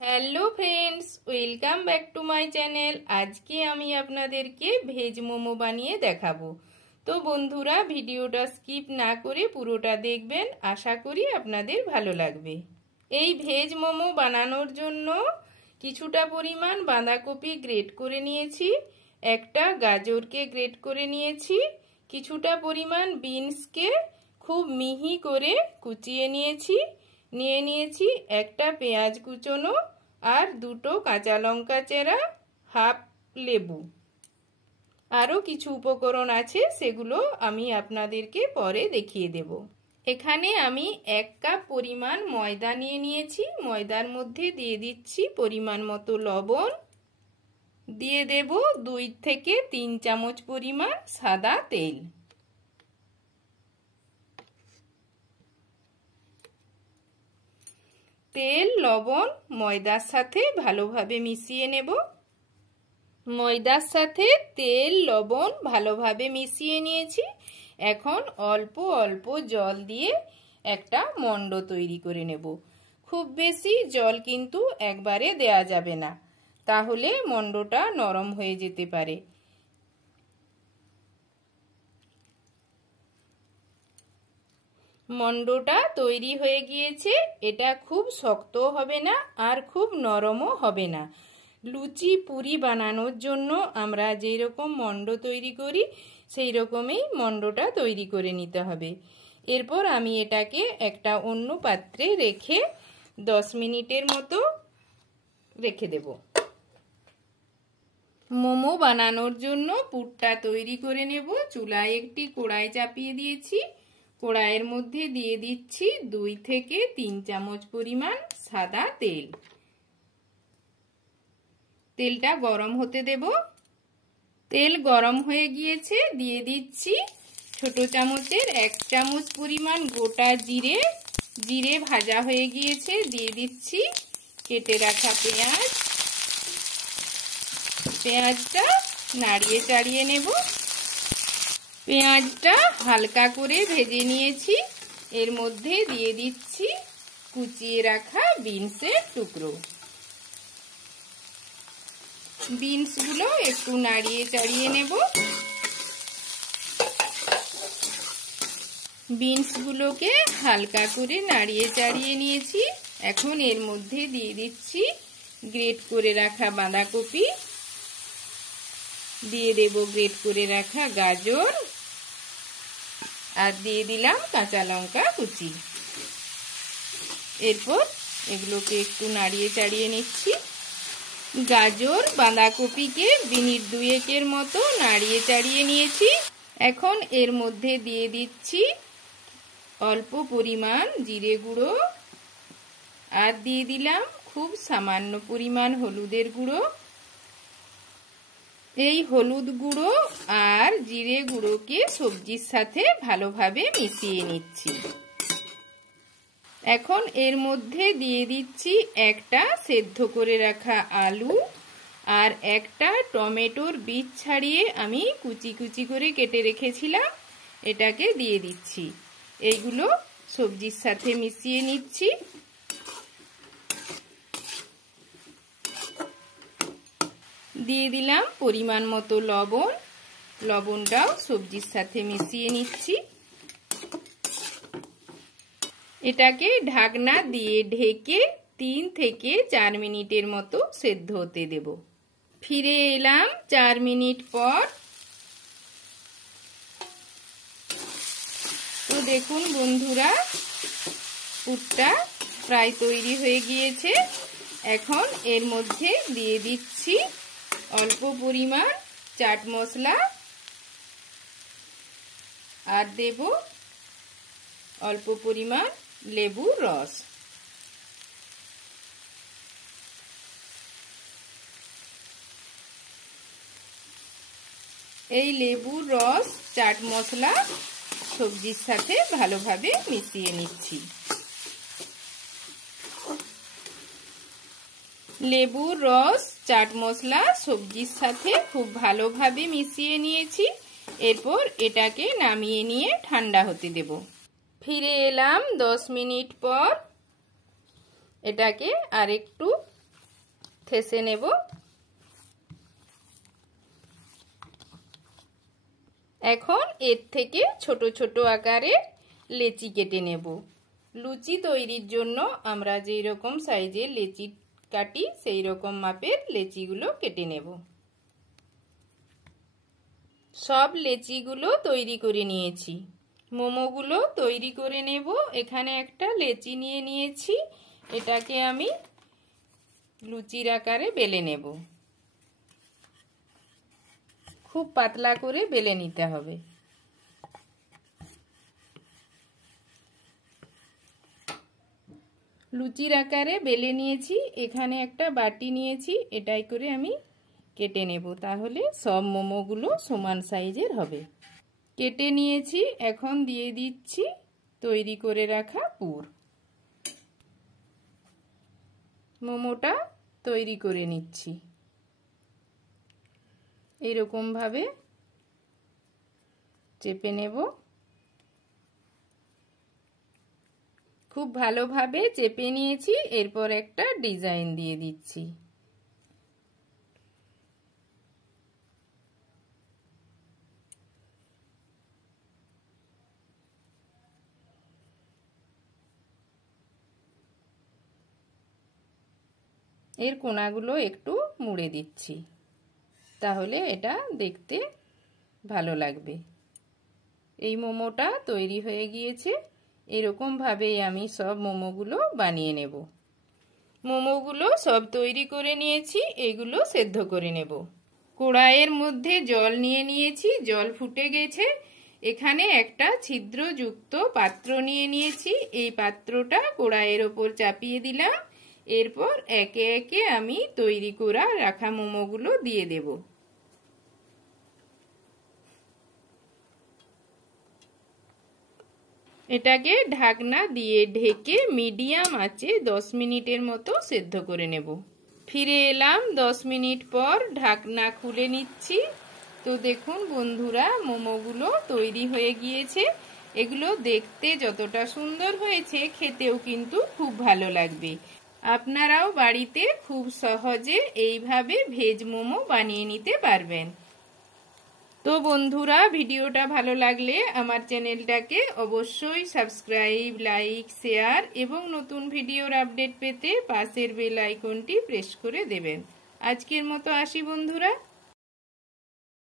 Hello friends, welcome back to my channel. আজকে আমি আপনাদেরকে ভেজ মোমো বানিয়ে দেখাবো। তো বন্ধুরা, ভিডিওটা স্কিপ না করে পুরোটা দেখবেন, আশা করি আপনাদের ভালো লাগবে। এই ভেজ মোমো বানানোর জন্য কিছুটা পরিমাণ বাঁধাকপি গ্রেট করে নিয়েছি, একটা গাজরকে গ্রেট করে নিয়েছি, কিছুটা পরিমাণ বিনসকে খুব মিহি করে কুচিয়ে নিয়েছি, নিয়ে নিয়েছি একটা পেঁয়াজ কুচোনো আর দুটো কাঁচা লঙ্কা চেরা, হাফ লেবু। আরও কিছু উপকরণ আছে, সেগুলো আমি আপনাদেরকে পরে দেখিয়ে দেব। এখানে আমি 1 কাপ পরিমাণ ময়দা নিয়ে নিয়েছি। ময়দার মধ্যে দিয়ে দিচ্ছি পরিমাণ মতো লবণ, দিয়ে দেব 2 থেকে 3 চামচ পরিমাণ সাদা তেল। তেল, লবণ ময়দার সাথে ভালোভাবে মিশিয়ে নেব। ময়দার সাথে তেল, লবণ ভালোভাবে মিশিয়ে নিয়েছি। এখন অল্প অল্প জল দিয়ে একটা মণ্ড তৈরি করে নেব। খুব বেশি জল কিন্তু একবারে দেয়া যাবে না, তাহলে মণ্ডটা নরম হয়ে যেতে পারে। মণ্ডটা তৈরি হয়ে গিয়েছে। এটা খুব শক্তও হবে না আর খুব নরমও হবে না। লুচি পুরি বানানোর জন্য আমরা যেই রকম মণ্ড তৈরি করি সেই রকমই মণ্ডটা তৈরি করে নিতে হবে। এরপর আমি এটাকে একটা অন্য পাত্রে রেখে 10 মিনিটের মতো রেখে দেব। মোমো বানানোর জন্য পুরটা তৈরি করে নেব। চুলায় একটি কড়াই চাপিয়ে দিয়েছি। কড়াইয়ের মধ্যে দিয়ে দিচ্ছি 2 থেকে 3 চামচ পরিমাণ সাদা তেল। তেলটা গরম হতে দেব। তেল গরম হয়ে গিয়েছে, দিয়ে দিচ্ছি ছোট চামচের 1 চামচ পরিমাণ গোটা জিরে। জিরে ভাজা হয়ে গিয়েছে, দিয়ে দিচ্ছি কেটে রাখা পেঁয়াজ। পেঁয়াজটা নাড়িয়ে চাড়িয়ে নেব। পেঁয়াজটা হালকা করে ভেজে নিয়েছি। এর মধ্যে দিয়ে দিচ্ছি কুচিয়ে রাখা বিনসের টুকরো। বিনসগুলো একটু নাড়িয়ে চাড়িয়ে নেব। বিনসগুলোকে হালকা করে নাড়িয়ে চাড়িয়ে নিয়েছি। এখন এর মধ্যে দিয়ে দিচ্ছি গ্রেট করে রাখা বাঁধাকপি, দিয়ে দেব গ্রেট করে রাখা গাজর, আর দিয়ে দিলাম কাঁচা লঙ্কা কুচি। এরপর এগুলোকে একটু নাড়িয়ে চাড়িয়ে নিচ্ছি। গাজর বাঁধাকপিকে মিনিট 2 মতো নাড়িয়ে চাড়িয়ে নিয়েছি। এখন এর মধ্যে দিয়ে দিচ্ছি অল্প পরিমাণ জিরে গুঁড়ো, আর দিয়ে দিলাম খুব সামান্য পরিমাণ হলুদের গুঁড়ো। এই হলুদ গুঁড়ো আর জিরে গুঁড়োকে সবজির সাথে ভালোভাবে মিশিয়ে নিচ্ছি। এখন এর মধ্যে দিয়ে দিচ্ছি একটা সেদ্ধ করে রাখা আলু আর একটা টমেটোর বীজ ছাড়িয়ে আমি কুচি কুচি করে কেটে রেখেছিলাম, এটাকে দিয়ে দিচ্ছি। এইগুলো সবজির সাথে মিশিয়ে নিচ্ছি। দিয়ে দিলাম পরিমাণ মতো লবণ। লবণটাও সবজির সাথে মিশিয়ে নিচ্ছি। এটাকে ঢাকনা দিয়ে ঢেকে 3 থেকে 4 মিনিটের মতো সেদ্ধ হতে দেব। ফিরে এলাম 4 মিনিট পর। তো দেখুন বন্ধুরা, পুরটা প্রায় তৈরি হয়ে গিয়েছে। এখন এর মধ্যে দিয়ে দিচ্ছি অল্প পরিমাণ চাট মশলা, আর দেব অল্প পরিমাণ লেবুর রস। এই লেবুর রস, চাট মশলা সবজির সাথে ভালোভাবে মিশিয়ে নিচ্ছি। লেবুর রস, চাট মশলা সবজির সাথে খুব ভালোভাবে মিশিয়ে নিয়েছি। এরপর এটাকে নামিয়ে নিয়ে ঠান্ডা হতে দেব। ফিরে এলাম 10 মিনিট পর। এটাকে আরেকটু থেসে নেব। এখন এর থেকে ছোট ছোট আকারে লেচি কেটে নেব। লুচি তৈরির জন্য আমরা যেই রকম সাইজের লেচি কাটি সেই রকম মাপের লেচিগুলো কেটে নেব। সব লেচিগুলো তৈরি করে নিয়েছি। মোমোগুলো তৈরি করে নেব। এখানে একটা লেচি নিয়ে নিয়েছি, এটাকে আমি লুচির আকারে বেলে নেব। খুব পাতলা করে বেলে নিতে হবে। লুচির আকারে বেলে নিয়েছি। এখানে একটা বাটি নিয়েছি, এটাই করে আমি কেটে নেব, তাহলে সব মোমোগুলো সমান সাইজের হবে। কেটে নিয়েছি, এখন দিয়ে দিচ্ছি তৈরি করে রাখা পুর। মোমোটা তৈরি করে নিচ্ছি। এরকম ভাবে চেপে নেব। খুব ভালোভাবে চেপে নিয়েছি। এরপর একটা ডিজাইন দিয়ে দিচ্ছি। এর কোণাগুলো একটু মুড়ে দিচ্ছি, তাহলে এটা দেখতে ভালো লাগবে। এই মোমোটা তৈরি হয়ে গিয়েছে। এরকম ভাবেই আমি সব মোমোগুলো বানিয়ে নেব। মোমোগুলো সব তৈরি করে নিয়েছি, এগুলো সেদ্ধ করে নেব। কড়াইয়ের মধ্যে জল নিয়ে নিয়েছি, জল ফুটে গেছে। এখানে একটা ছিদ্রযুক্ত পাত্র নিয়ে নিয়েছি, এই পাত্রটা কড়াইয়ের ওপর চাপিয়ে দিলাম। এরপর একে একে আমি তৈরি করা রাখা মোমোগুলো দিয়ে দেব। এটাকে ঢাকনা দিয়ে ঢেকে মিডিয়াম আঁচে 10 মিনিটের মতো সেদ্ধ করে নেব। ফিরে এলাম 10 মিনিট পর, ঢাকনা খুলে নিচ্ছি। তো দেখুন বন্ধুরা, মোমোগুলো তৈরি হয়ে গিয়েছে। এগুলো দেখতে যতটা সুন্দর হয়েছে, খেতেও কিন্তু খুব ভালো লাগবে। আপনারাও বাড়িতে খুব সহজে এইভাবে ভেজ মোমো বানিয়ে নিতে পারবেন। তো বন্ধুরা, ভিডিওটা ভালো লাগলে আমার চ্যানেলটাকে অবশ্যই সাবস্ক্রাইব, লাইক, শেয়ার এবং নতুন ভিডিওর আপডেট পেতে পাশের বেল আইকনটি প্রেস করে দেবেন। আজকের মতো আসি বন্ধুরা।